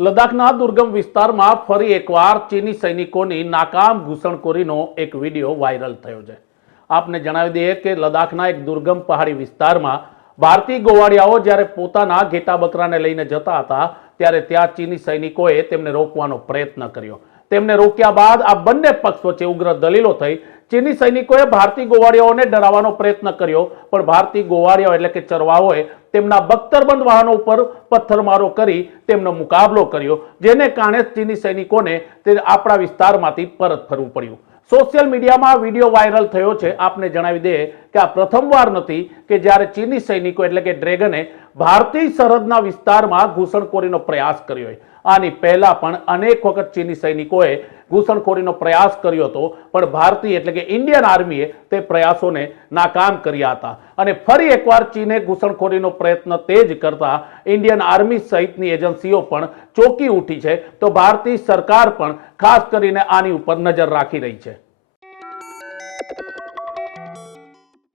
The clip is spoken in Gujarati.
લદ્દાખના દુર્ગમ વિસ્તારમાં ફરી એકવાર ચીની સૈનિકોની નાકામ ઘૂસણખોરીનો એક વીડિયો વાયરલ થયો છે. આપને જણાવી દઈએ કે લદ્દાખના એક દુર્ગમ પહાડી વિસ્તારમાં ભારતીય ગોવાળિયાઓ જ્યારે પોતાના ઘેટા બકરાને લઈને જતા હતા, ત્યારે ત્યાં ચીની સૈનિકોએ તેમને રોકવાનો પ્રયત્ન કર્યો. તેમને રોક્યા બાદ આ બંને પક્ષ વચ્ચે ઉગ્ર દલીલો થઈ ચીની સૈનિકોએ ભારતીય ગોવાળિયાઓને ડરાવવાનો પ્રયત્ન કર્યો, પણ ભારતીય ગોવાળિયાઓ એટલે કે ચરવાઓએ તેમના બખ્તરબંધ વાહનો ઉપર પથ્થરમારો કરી તેમનો મુકાબલો કર્યો, જેને કારણે ચીની સૈનિકોને તે આપણા વિસ્તારમાંથી પરત ફરવું પડ્યું. સોશિયલ મીડિયામાં વીડિયો વાયરલ થયો છે, આપને જણાવી દઈએ કે આ પ્રથમવાર નથી કે જ્યારે ચીની સૈનિકો એટલે કે ડ્રેગને ભારતીય સરહદના વિસ્તારમાં ઘૂસણખોરીનો પ્રયાસ કર્યો હોય. આની પહેલા પણ અનેક વખત ચીની સૈનિકોએ ઘૂસણખોરીનો પ્રયાસ કર્યો હતો, પણ ભારતીય એટલે કે ઇન્ડિયન આર્મીએ તે પ્રયાસોને નાકામ કર્યા હતા. અને ફરી એકવાર ચીને ઘૂસણખોરીનો પ્રયત્ન તેજ કરતા ઇન્ડિયન આર્મી સહિતની એજન્સીઓ પણ ચોકી ઉઠી છે. તો ભારતીય સરકાર પણ ખાસ કરીને આની ઉપર નજર રાખી રહી છે.